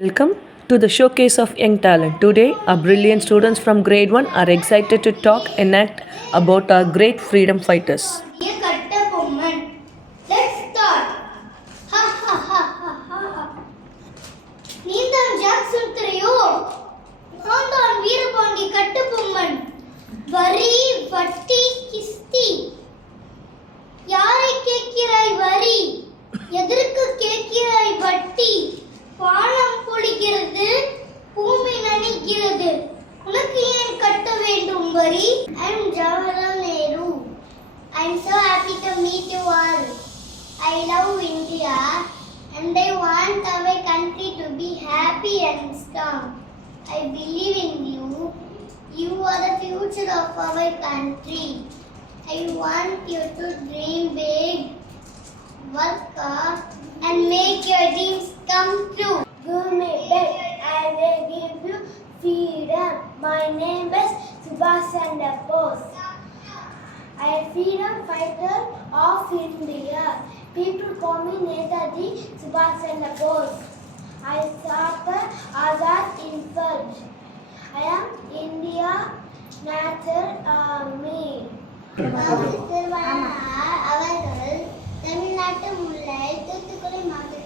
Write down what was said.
Welcome to the showcase of young talent. Today, our brilliant students from grade 1 are excited to talk and act about our great freedom fighters. Kattapomman. Let's start. Ha ha ha ha ha. நீந்தான் Jackson திரையோ நான் தான் வீரபாண்டி கட்டபொம்மன் வரி வட்டி கிஸ்தி யாரை கேட்கிறாய் வரி எதற்கு கேட்கிறாய் வட்டி வானம் பொழிகிறது பூமி நனைகிறது உனக்கு ஏன் கட்ட வேண்டும் வரி I am Jawaharlal Nehru. I am so happy to meet you all. I love India and I want our country to be happy and strong. I believe in you. You are the future of our country. I want you to dream big, work hard and make your dreams come true. Give me bed, I will give you freedom. My name is Subhash Chandra Bose. I am freedom fighter of India. People call me Netaji Subhash Chandra Bose. I started Azad Infant. I am India National Army. அவர்கள் தமிழ்நாட்டு முல்லை தூத்துக்குடி மாவட்ட